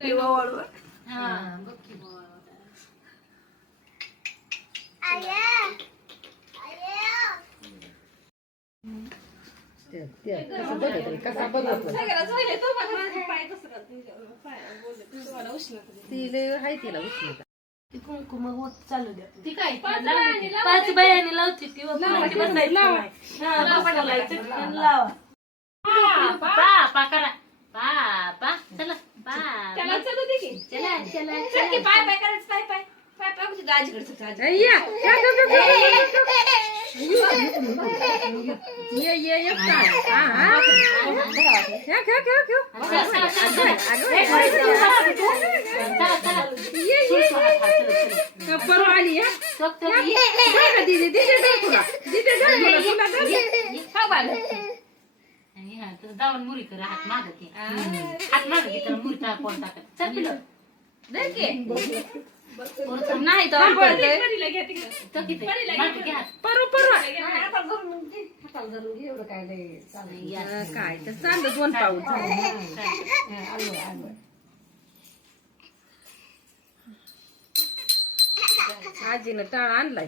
कसा बनवतो तिला तिला उष्णता कुंकुम होत चालू द्या ती काय पाच बायाने लावते ती लावा पापा करा पापा चला त्याला चलू दे की चला चला चल की पाय पाय करायचं पाय पाय पाय पाय कुठे दाजीकडे चल दाजी ये जाऊन मुरी कर हात मागते हात मागते तर मुरी कोण टाकत चल पिलो नाही तर एवढं काय तर चांगलं 2 पाऊस आजीनं टाळ आणलाय